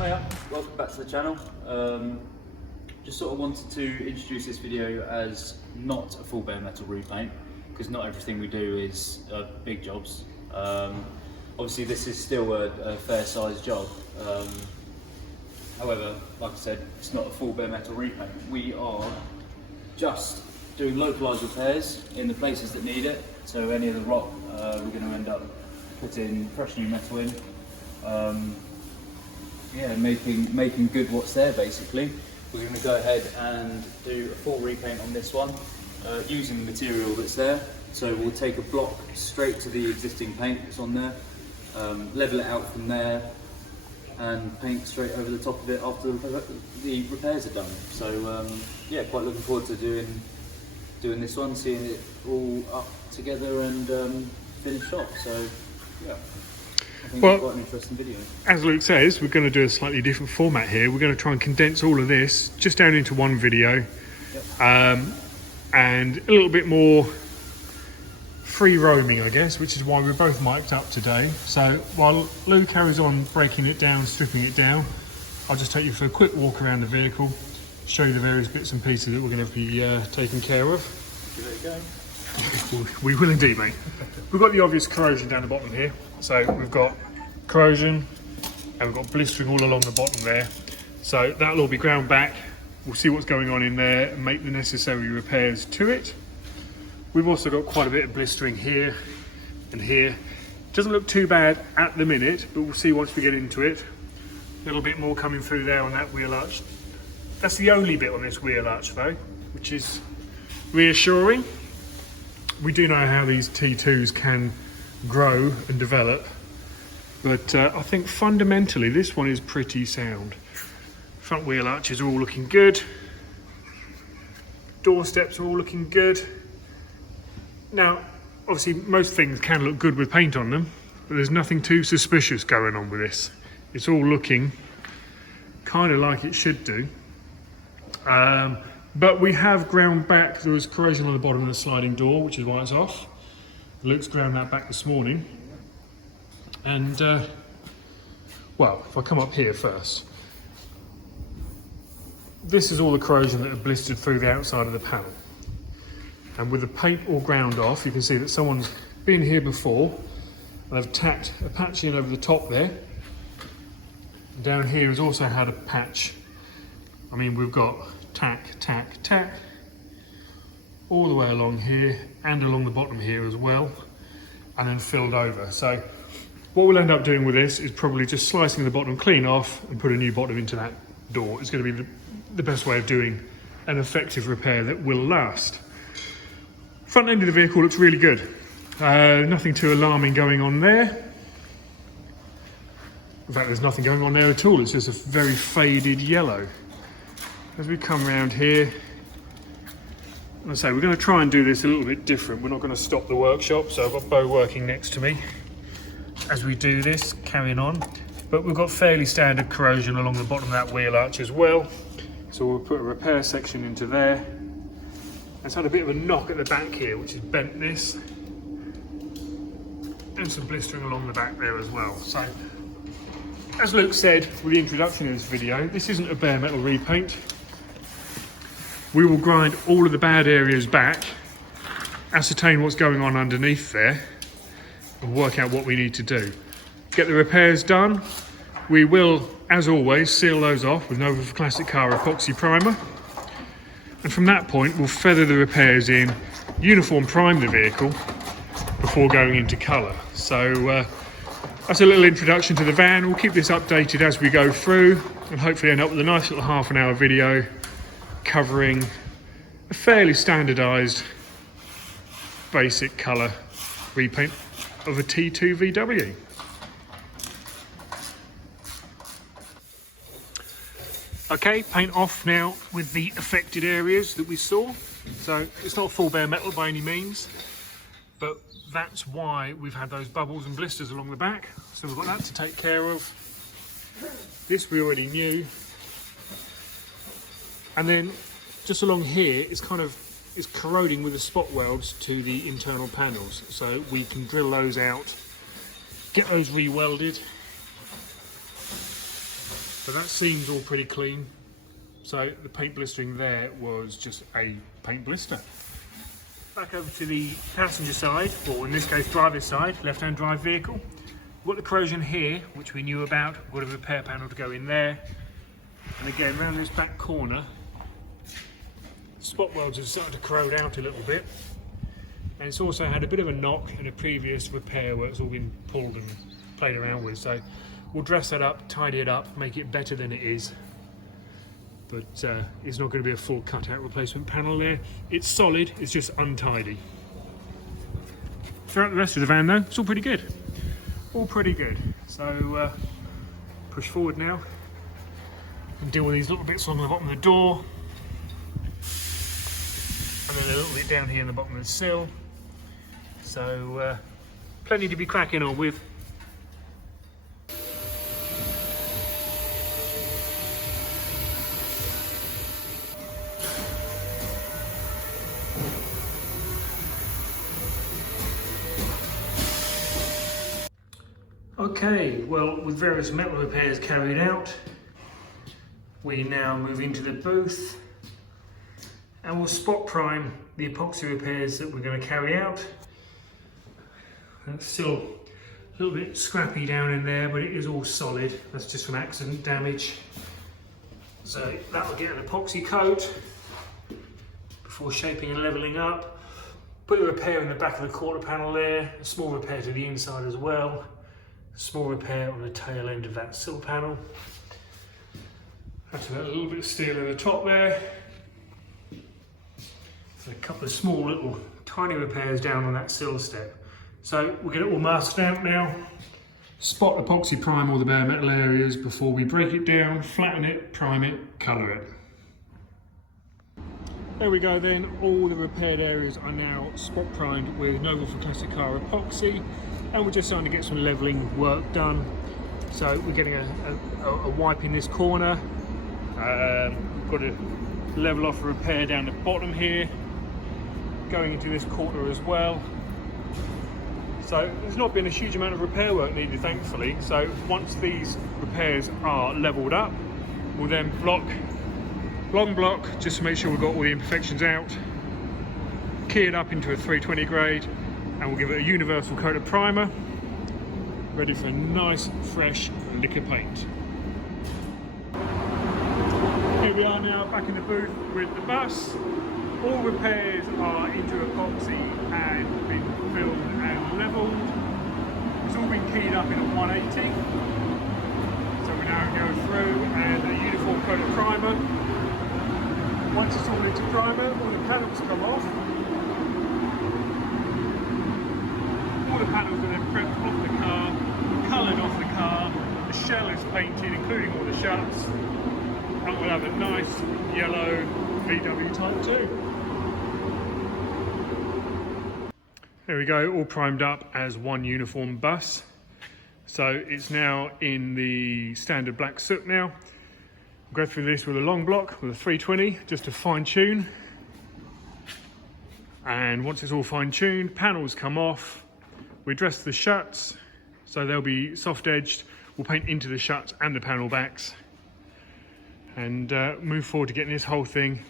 Hiya, welcome back to the channel. Just sort of wanted to introduce this video as not a full bare metal repaint, because not everything we do is big jobs. Obviously this is still a fair sized job. However, like I said, it's not a full bare metal repaint. We are just doing localised repairs in the places that need it. So any of the rock, we're going to end up putting fresh new metal in. Yeah, making good what's there basically. We're going to go ahead and do a full repaint on this one using the material that's there. So we'll take a block straight to the existing paint that's on there, level it out from there and paint straight over the top of it after the repairs are done. So yeah, quite looking forward to doing this one, seeing it all up together and finished off. So yeah. I think it's quite an interesting video. As Luke says, we're going to do a slightly different format here. We're going to try and condense all of this just down into one video. Yep. And a little bit more free roaming, I guess, which is why we're both mic'd up today. So while Luke carries on breaking it down, stripping it down, I'll just take you for a quick walk around the vehicle, show you the various bits and pieces that we're going to be taking care of. Give it a go. We will indeed, mate. We've got the obvious corrosion down the bottom here. So we've got corrosion and we've got blistering all along the bottom there. So that'll all be ground back. We'll see what's going on in there and make the necessary repairs to it. We've also got quite a bit of blistering here and here. Doesn't look too bad at the minute, but we'll see once we get into it. A little bit more coming through there on that wheel arch. That's the only bit on this wheel arch though, which is reassuring. We do know how these T2s can grow and develop, but I think fundamentally this one is pretty sound. Front wheel arches are all looking good. Door steps are all looking good. Now, obviously most things can look good with paint on them, but there's nothing too suspicious going on with this. It's all looking kind of like it should do. But we have ground back. There was corrosion on the bottom of the sliding door, which is why it's off. Luke's ground that back this morning. And, well, if I come up here first. This is all the corrosion that had blistered through the outside of the panel. And with the paint all ground off, you can see that someone's been here before. And they've tacked a patch in over the top there. And down here has also had a patch. I mean, we've got tack, tack, tack, all the way along here and along the bottom here as well, and then filled over. So what we'll end up doing with this is probably just slicing the bottom clean off and put a new bottom into that door. It's going to be the best way of doing an effective repair that will last. Front end of the vehicle looks really good. Nothing too alarming going on there. In fact, there's nothing going on there at all. It's just a very faded yellow. As we come around here, I say we're going to try and do this a little bit different. We're not going to stop the workshop, so I've got Bo working next to me as we do this, carrying on. But we've got fairly standard corrosion along the bottom of that wheel arch as well. So we'll put a repair section into there. It's had a bit of a knock at the back here, which has bent this. And some blistering along the back there as well. So, as Luke said with the introduction of this video, this isn't a bare metal repaint. We will grind all of the bad areas back, ascertain what's going on underneath there, and work out what we need to do. Get the repairs done. We will, as always, seal those off with Nova for Classic Car epoxy primer. And from that point, we'll feather the repairs in, uniform prime the vehicle before going into colour. So that's a little introduction to the van. We'll keep this updated as we go through and hopefully end up with a nice little half-an-hour video covering a fairly standardised basic colour repaint of a T2 VW. Okay, paint off now with the affected areas that we saw. So it's not full bare metal by any means, but that's why we've had those bubbles and blisters along the back. So we've got that to take care of. This we already knew. And then just along here, it's corroding with the spot welds to the internal panels. So we can drill those out, get those re-welded, So that seam's all pretty clean. So the paint blistering there was just a paint blister. Back over to the passenger side, or in this case driver's side, left-hand drive vehicle. We've got the corrosion here, which we knew about. We've got a repair panel to go in there. And again, around this back corner, spot welds have started to corrode out a little bit. And it's also had a bit of a knock in a previous repair where it's all been pulled and played around with. So we'll dress that up, tidy it up, make it better than it is. But it's not going to be a full cut-out replacement panel there. It's solid, it's just untidy. Throughout the rest of the van though, it's all pretty good. All pretty good. So push forward now and deal with these little bits on the bottom of the door. And then a little bit down here in the bottom of the sill. So plenty to be cracking on with. Okay, well, with various metal repairs carried out, we now move into the booth and we'll spot prime the epoxy repairs that we're going to carry out. It's still a little bit scrappy down in there, but it is all solid. That's just from accident damage. So that will get an epoxy coat before shaping and levelling up. Put a repair in the back of the quarter panel there, a small repair to the inside as well. Small repair on the tail end of that sill panel. Had to add a little bit of steel in the top there. So a couple of small little tiny repairs down on that sill step. So we'll get it all masked out now. Spot epoxy prime all the bare metal areas before we break it down, flatten it, prime it, colour it. There we go then, all the repaired areas are now spot primed with Noble for Classic Car epoxy. And we're just starting to get some levelling work done. So we're getting a wipe in this corner. We've got to level off a repair down the bottom here, going into this corner as well. So there's not been a huge amount of repair work needed, thankfully. So once these repairs are levelled up, we'll then long block, just to make sure we've got all the imperfections out, key it up into a 320 grade, and we'll give it a universal coat of primer, ready for a nice fresh liquor paint. Here we are now back in the booth with the bus. All repairs are into epoxy and been filled and levelled. It's all been keyed up in a 180. So we now go through and a uniform coat of primer. Once it's all into primer, all the panels come off. All the panels are then prepped off the car, coloured off the car, the shell is painted, including all the shuts, and we'll have a nice yellow VW Type 2. There we go, all primed up as one uniform bus. So it's now in the standard black soot now. We'll go through this with a long block, with a 320, just to fine tune. And once it's all fine tuned, panels come off. We dress the shuts, so they'll be soft edged. We'll paint into the shuts and the panel backs. And move forward to getting this whole thing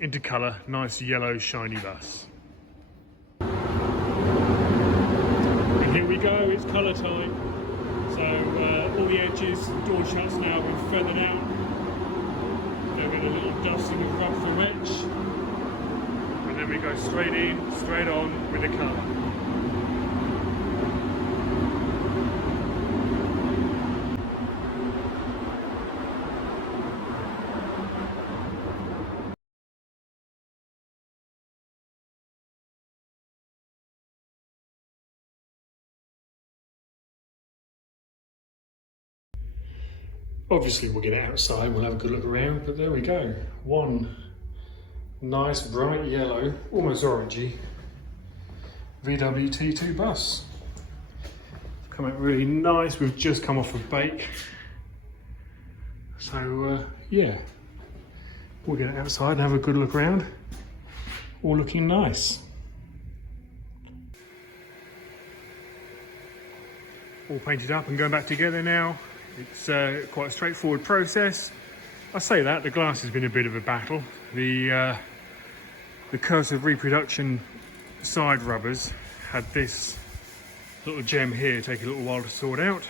into colour, nice yellow shiny bus. And here we go, it's colour time. So all the edges, door shuts now have been feathered out. They'll get a little dusting of rub for etch. And then we go straight in, straight on with the colour. Obviously we'll get it outside, we'll have a good look around, but there we go. One nice bright yellow, almost orangey, VW T2 bus. Come out really nice, we've just come off a bake. So yeah, we'll get it outside and have a good look around. All looking nice. All painted up and going back together now. It's quite a straightforward process. I say that, the glass has been a bit of a battle. The Curse of Reproduction side rubbers had this little gem here take a little while to sort out.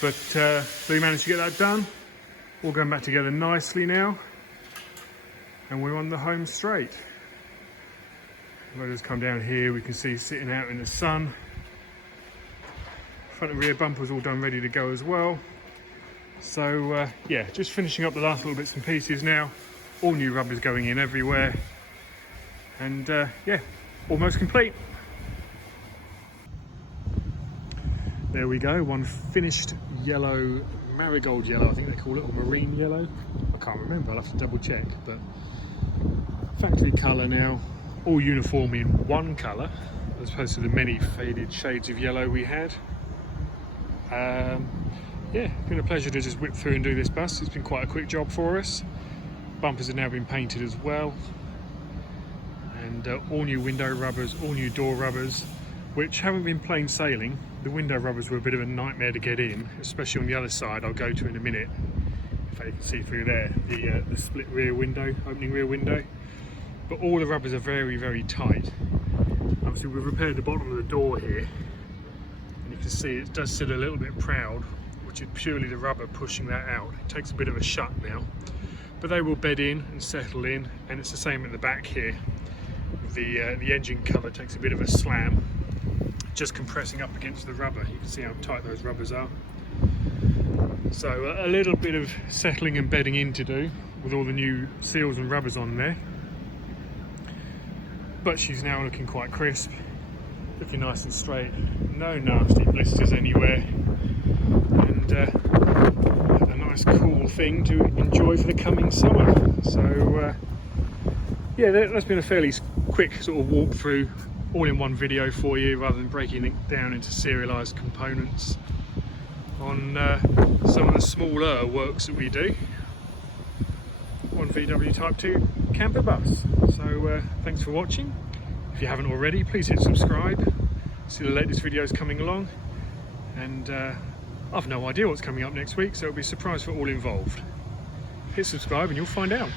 But we managed to get that done. All going back together nicely now. And we're on the home straight. Let us come down here, we can see sitting out in the sun. Front and rear bumpers all done, ready to go as well. So yeah, just finishing up the last little bits and pieces now. All new rubbers going in everywhere. And yeah, almost complete. There we go, one finished yellow, marigold yellow, I think they call it, or marine yellow. I can't remember, I'll have to double check. But factory colour now, all uniform in one colour, as opposed to the many faded shades of yellow we had. Yeah, it's been a pleasure to just whip through and do this bus. It's been quite a quick job for us. Bumpers have now been painted as well. And all new window rubbers, all new door rubbers, which haven't been plain sailing. The window rubbers were a bit of a nightmare to get in, especially on the other side I'll go to in a minute. In fact, you can see through there, the split rear window, opening rear window. But all the rubbers are very, very tight. Obviously we've repaired the bottom of the door here. And you can see it does sit a little bit proud, which is purely the rubber pushing that out. It takes a bit of a shut now. But they will bed in and settle in, and it's the same at the back here. The engine cover takes a bit of a slam, just compressing up against the rubber. You can see how tight those rubbers are. So a little bit of settling and bedding in to do with all the new seals and rubbers on there. But she's now looking quite crisp, looking nice and straight, no nasty blisters anywhere, and a nice cool thing to enjoy for the coming summer. So yeah, that's been a fairly quick sort of walkthrough, all in one video for you, rather than breaking it down into serialised components on some of the smaller works that we do on VW Type 2 camper bus. So thanks for watching. If you haven't already, please hit subscribe. See the latest videos coming along. And I've no idea what's coming up next week, so it'll be a surprise for all involved. Hit subscribe and you'll find out.